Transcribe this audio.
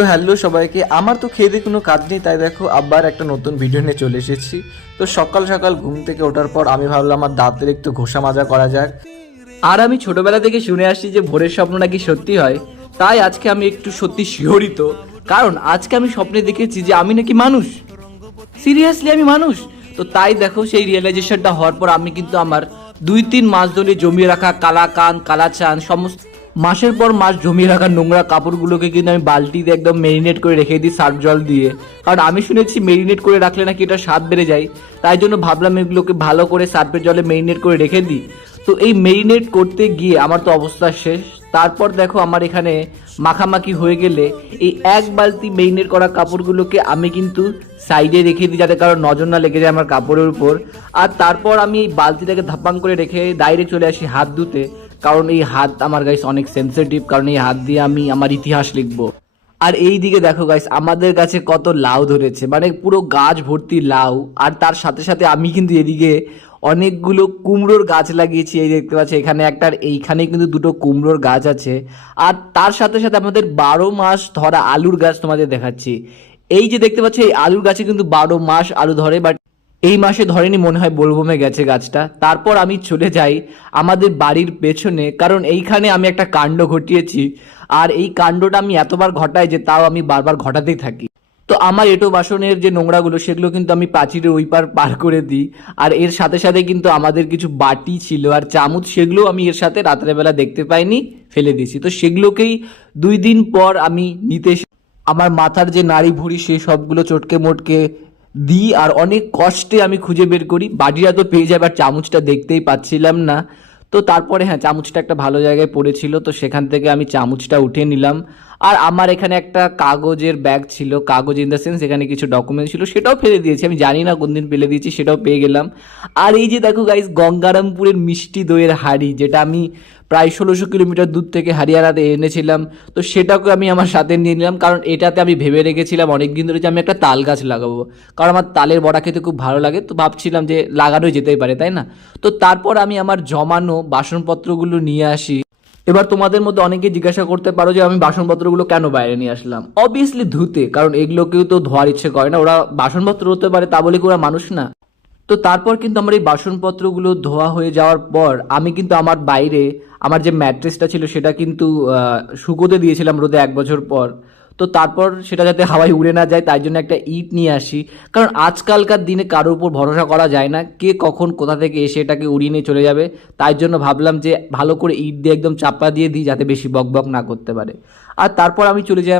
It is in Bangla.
তো হ্যালো সবাইকে। আমার তো খেয়ে দিয়ে কোনো কাজ নেই, তাই দেখো আবার একটা নতুন ভিডিও নিয়ে চলে এসেছি। তো সকাল সকাল ঘুম থেকে ওঠার পর আমি ভাবলাম আমার দাঁতের একটু ঘষা মাজা করা যাক। আর আমি ছোটবেলা থেকে শুনে আসছি যে ভোরের স্বপ্ন নাকি সত্যি হয়, তাই আজকে আমি একটু সত্যি শিহরিত। কারণ আজকে আমি স্বপ্নে দেখেছি যে আমি নাকি মানুষ, সিরিয়াসলি আমি মানুষ। তো তাই দেখো সেই রিয়েলাইজেশনটা হওয়ার পর আমি কিন্তু আমার 2-3 মাস ধরে জমিয়ে রাখা কালা কান কালা চান সমস্ত মাসের পর মাস জমিয়ে রাখা নোংরা কাপড়গুলোকে কিন্তু আমি বালতিতে একদম মেরিনেট করে রেখে দিই সার্ফ জল দিয়ে। কারণ আমি শুনেছি মেরিনেট করে রাখলে নাকি এটা স্বাদ বেড়ে যায়, তাই জন্য ভাবলাম এগুলোকে ভালো করে সার্ফের জলে মেরিনেট করে রেখে দিই। তো এই মেরিনেট করতে গিয়ে আমার তো অবস্থা শেষ। তারপর দেখো আমার এখানে মাখামাখি হয়ে গেলে এই এক বালতি মেরিনেট করা কাপড়গুলোকে আমি কিন্তু সাইডে রেখে দিই যাতে কারো নজর না লেগে যায় আমার কাপড়ের উপর। আর তারপর আমি এই বালতিটাকে ধাপ্পাং করে রেখে ডাইরেক্ট চলে আসি হাত ধুতে। কারণ এই হাত আমার গাইস অনেক সেন্সিটিভ, কারণ এই হাত দিয়ে আমি আমার ইতিহাস লিখবো। আর এই দিকে দেখো গাইস আমাদের কাছে কত লাউ ধরেছে, মানে পুরো গাছ ভর্তি লাউ। আর তার সাথে সাথে আমি কিন্তু এদিকে অনেকগুলো কুমড়োর গাছ লাগিয়েছি। এই দেখতে পাচ্ছি এখানে একটা, আর এইখানে কিন্তু দুটো কুমড়োর গাছ আছে। আর তার সাথে সাথে আমাদের 12 মাস ধরা আলুর গাছ তোমাদের দেখাচ্ছি। এই যে দেখতে পাচ্ছি এই আলুর গাছে কিন্তু 12 মাস আলু ধরে, বাট এই মাসে ধরেনি, মনে হয় বোলবমে গেছে গাছটা। তারপর আমি চলে যাই আমাদের বাড়ির পেছনে, কারণ এইখানে আমি একটা কাণ্ড ঘটিয়েছি। আর এই কাণ্ডটা আমি এতবার ঘটাই যে তাও আমি বারবার ঘটাতেই থাকি। তো আমার এঁটো বাসনের যে নোংরাগুলো সেগুলো কিন্তু আমি পাঁচিলের ওই পার করে দিই। আর এর সাথে সাথে কিন্তু আমাদের কিছু বাটি ছিল আর চামচ, সেগুলো আমি এর সাথে রাত্রেবেলা দেখতে পাইনি, ফেলে দিয়েছি। তো সেগুলোকেই 2 দিন পর আমি নিতে আমার মাথার যে নাড়ি ভুঁড়ি সেই সবগুলো চটকে মোটকে দিই। আর অনেক কষ্টে আমি খুঁজে বের করি, বাটিটা তো পেয়ে যাবে আর চামচটা দেখতেই পাচ্ছিলাম না। তো তারপরে হ্যাঁ, চামচটা একটা ভালো জায়গায় পড়েছিল, তো সেখান থেকে আমি চামচটা উঠিয়ে নিলাম। আর আমার এখানে একটা কাগজের ব্যাগ ছিল, কাগজ ইন দ্য সেন্স এখানে কিছু ডকুমেন্ট ছিল, সেটাও ফেলে দিয়েছি। আমি জানি না কোন দিন ফেলে দিয়েছি, সেটাও পেয়ে গেলাম। আর এই যে দেখো গাইস গঙ্গারামপুরের মিষ্টি দইয়ের হাঁড়ি, যেটা আমি প্রায় 1600 কিলোমিটার দূর থেকে হরিয়ানাতে এনেছিলাম, তো সেটাকে আমি আমার সাথে নিয়ে নিলাম। কারণ এটাতে আমি ভেবে রেখেছিলাম অনেকদিন ধরে যে আমি একটা তাল গাছ লাগাবো, কারণ আমার তালের বড়া খেতে খুব ভালো লাগে। তো ভাবছিলাম যে লাগানোই যেতেই পারে, তাই না? তো তারপর আমি আমার জমানো বাসনপত্রগুলো নিয়ে আসি। এবার তোমাদের মধ্যে অনেকে জিজ্ঞাসা করতে পারো যে আমি বাসনপত্রগুলো কেন বাইরে নিয়ে আসলাম। অবভিয়াসলি ধুতে, কারণ এগুলোকেও তো ধোয়ার ইচ্ছে করে না, ওরা বাসনপত্র হতে পারে তা বলে কি ওরা মানুষ না? তো তারপর কিন্তু আমার এই বাসনপত্রগুলো ধোয়া হয়ে যাওয়ার পর আমি কিন্তু আমার বাইরে আমার যে ম্যাট্রেসটা ছিল সেটা কিন্তু শুকোতে দিয়েছিলাম রোদে 1 বছর পর। তো তারপর সেটা যাতে হাওয়ায় উড়ে না যায় তাই জন্য একটা ইট নিয়ে আসি। কারণ আজকালকার দিনে কারোর উপর ভরসা করা যায় না, কে কখন কোথা থেকে এসে এটাকে উড়িয়ে নিয়ে চলে যাবে। তাই জন্য ভাবলাম যে ভালো করে ইট দিয়ে একদম চাপা দিয়ে দিই যাতে বেশি বকবক না করতে পারে। আর তারপর আমি চলে যাই